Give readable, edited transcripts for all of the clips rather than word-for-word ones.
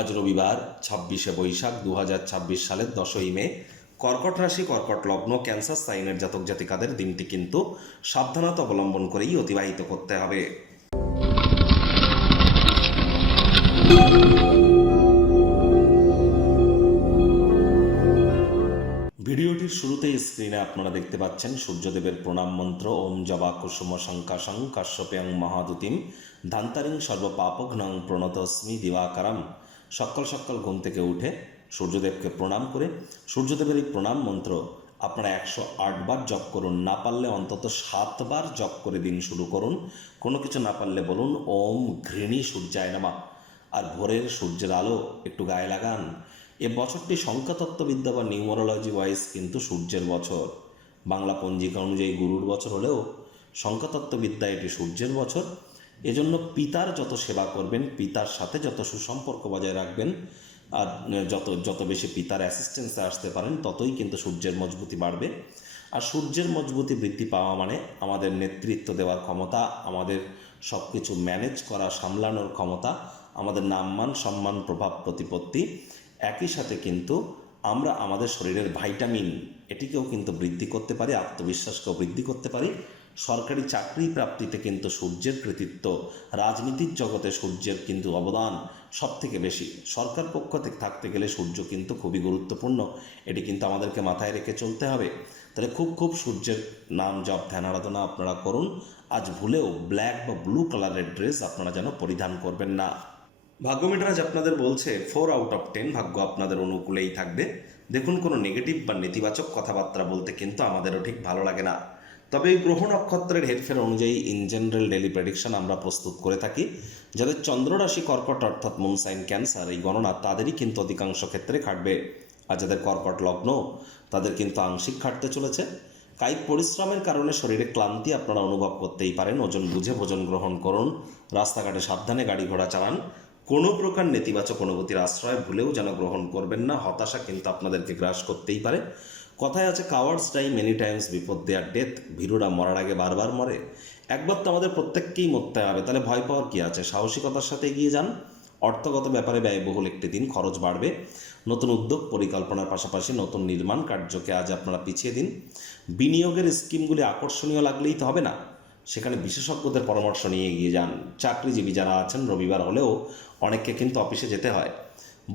আজ রবিবার ২৬শে বৈশাখ ২০২৬ সালের ১০ই মে। কর্কট রাশি, কর্কট লগ্ন, ক্যান্সার সাইনের জাতক জাতিকাদের দিনটি কিন্তু সাবধানতা অবলম্বন করেই অতিবাহিত করতে হবে। ভিডিওটির শুরুতেই স্ক্রিনে আপনারা দেখতে পাচ্ছেন সূর্যদেবের প্রণাম মন্ত্র ওম জবা কুসুম শঙ্কাশং কাশ্যপেয়ং মহাদুতিম ধান্তারিং সর্বপাপঘ্নং প্রণতস্মি দিবাকারম। সকাল সকাল ঘুম থেকে উঠে সূর্যদেবকে প্রণাম করে সূর্যদেবের এই প্রণাম মন্ত্র আপনারা ১০৮ বার জপ করুন। না পারলে অন্তত ৭ বার জপ করে দিন শুরু করুন। কোনো কিছু না পারলে বলুন ওম ঘৃণী সূর্যায় নমঃ। আর ভোরের সূর্যের আলো একটু গায়ে লাগান। এ বছরটি সংখ্যাতত্ত্ববিদ্যা বা নিউমারোলজি ওয়াইজ কিন্তু সূর্যের বছর। বাংলা পঞ্জিকা অনুযায়ী গুরুর বছর হলেও সংখ্যাতত্ত্ববিদ্যায় এটি সূর্যের বছর। এজন্য পিতার যত সেবা করবেন, পিতার সাথে যত সুসম্পর্ক বজায় রাখবেন, আর যত বেশি পিতার অ্যাসিস্ট্যান্সে আসতে পারেন, ততই কিন্তু সূর্যের মজবুতি বাড়বে। আর সূর্যের মজবুতি বৃদ্ধি পাওয়া মানে আমাদের নেতৃত্ব দেওয়ার ক্ষমতা, আমাদের সব কিছু ম্যানেজ করা, সামলানোর ক্ষমতা, আমাদের নামমান সম্মান প্রভাব প্রতিপত্তি, একই সাথে কিন্তু আমরা আমাদের শরীরের ভাইটামিন এটিকেও কিন্তু বৃদ্ধি করতে পারি, আত্মবিশ্বাসকেও বৃদ্ধি করতে পারি। সরকারি চাকরি প্রাপ্তিতে কিন্তু সূর্যের কৃতিত্ব, রাজনীতির জগতে সূর্যের কিন্তু অবদান সব থেকে বেশি। সরকার পক্ষ থেকে থাকতে গেলে সূর্য কিন্তু খুবই গুরুত্বপূর্ণ, এটি কিন্তু আমাদেরকে মাথায় রেখে চলতে হবে। তাহলে খুব সূর্যের নাম জপ ধ্যান আরাধনা আপনারা করুন। আজ ভুলেও ব্ল্যাক বা ব্লু কালারের ড্রেস আপনারা যেন পরিধান করবেন না। ভাগ্য মিটার আজ আপনাদের বলছে 4 আউট অফ 10 ভাগ্য আপনাদের অনুকূলেই থাকবে। দেখুন, কোনো নেগেটিভ বা নেতিবাচক কথাবার্তা বলতে কিন্তু আমাদেরও ঠিক ভালো লাগে না। তবে এই গ্রহ নক্ষত্রের হেরফের অনুযায়ী ইন জেনারেল ডেলি প্রেডিকশন আমরা প্রস্তুত করে থাকি। যাদের চন্দ্ররাশি কর্কট অর্থাৎ মুন সাইন ক্যান্সার, এই গণনা তাদেরই কিন্তু অধিকাংশ ক্ষেত্রে খাটবে। আর যাদের কর্কট লগ্ন, তাদের কিন্তু আংশিক খাটতে চলেছে। কায়িক পরিশ্রমের কারণে শরীরে ক্লান্তি আপনারা অনুভব করতেই পারেন। ওজন বুঝে ভোজন গ্রহণ করুন। রাস্তাঘাটে সাবধানে গাড়ি ঘোড়া চালান। কোনো প্রকার নেতিবাচক অনুভূতির আশ্রয় ভুলেও যেন গ্রহণ করবেন না। হতাশা কিন্তু আপনাদেরকে গ্রাস করতেই পারে। কথায় আছে cowards die many times before their death. ভীরুরা মরার আগে বারবার মরে। একবার তো আমাদের প্রত্যেককেই মরতে হবে, তাহলে ভয় পাওয়ার কী আছে? সাহসিকতার সাথে এগিয়ে যান। অর্থগত ব্যাপারে ব্যয়বহুল একটি দিন, খরচ বাড়বে। নতুন উদ্যোগ পরিকল্পনার পাশাপাশি নতুন নির্মাণ কার্যকে আজ আপনারা পিছিয়ে দিন। বিনিয়োগের স্কিমগুলি আকর্ষণীয় লাগলেই তো হবে না, সেখানে বিশেষজ্ঞদের পরামর্শ নিয়ে এগিয়ে যান। চাকরিজীবী যারা আছেন, রবিবার হলেও অনেককে কিন্তু অফিসে যেতে হয়।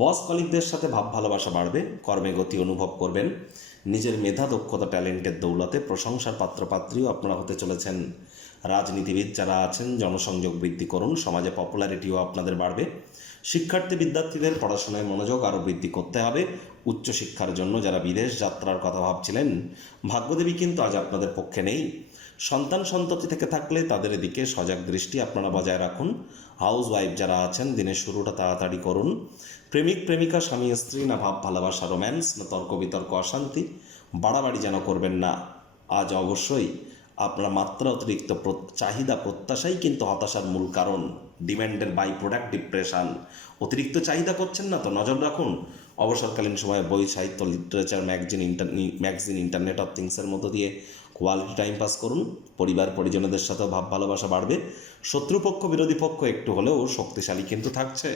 বস কলিগদের সাথে ভাব ভালোবাসা বাড়বে। কর্মে গতি অনুভব করবেন। নিজের মেধা দক্ষতা ট্যালেন্টের দৌলতে প্রশংসার পাত্রপাত্রীও আপনারা হতে চলেছেন। রাজনীতিবিদ যারা আছেন, জনসংযোগ বৃদ্ধি করুন। সমাজে পপুলারিটিও আপনাদের বাড়বে। শিক্ষার্থী বিদ্যার্থীদের পড়াশোনায় মনোযোগ আরও বৃদ্ধি করতে হবে। উচ্চশিক্ষার জন্য যারা বিদেশ যাত্রার কথা ভাবছিলেন, ভাগ্যদেবী কিন্তু আজ আপনাদের পক্ষে নেই। সন্তান সন্ততি থেকে থাকলে তাদের দিকে সজাগ দৃষ্টি আপনারা বজায় রাখুন। হাউস ওয়াইফ যারা আছেন, দিনের শুরুটা তাড়াতাড়ি করুন। প্রেমিক প্রেমিকা, স্বামী স্ত্রী, না ভাব ভালোবাসা রোম্যান্স, না তর্ক বিতর্ক অশান্তি, বাড়াবাড়ি যেন করবেন না। আজ অবশ্যই আপনার মাত্রা অতিরিক্ত চাহিদা প্রত্যাশাই কিন্তু হতাশার মূল কারণ। ডিম্যান্ডের বাই প্রোডাক্ট ডিপ্রেশন। অতিরিক্ত চাহিদা করছেন না তো নজর রাখুন। অবসরকালীন সময়ে বই, সাহিত্য, লিটারেচার, ম্যাগজিন, ইন্টারনেট অফ থিংসের মতো দিয়ে কোয়ালিটি টাইম পাস করুন। পরিবার পরিজনদের সাথেও ভাব ভালোবাসা বাড়বে। শত্রুপক্ষ বিরোধী পক্ষ একটু হলেও শক্তিশালী কিন্তু থাকছে।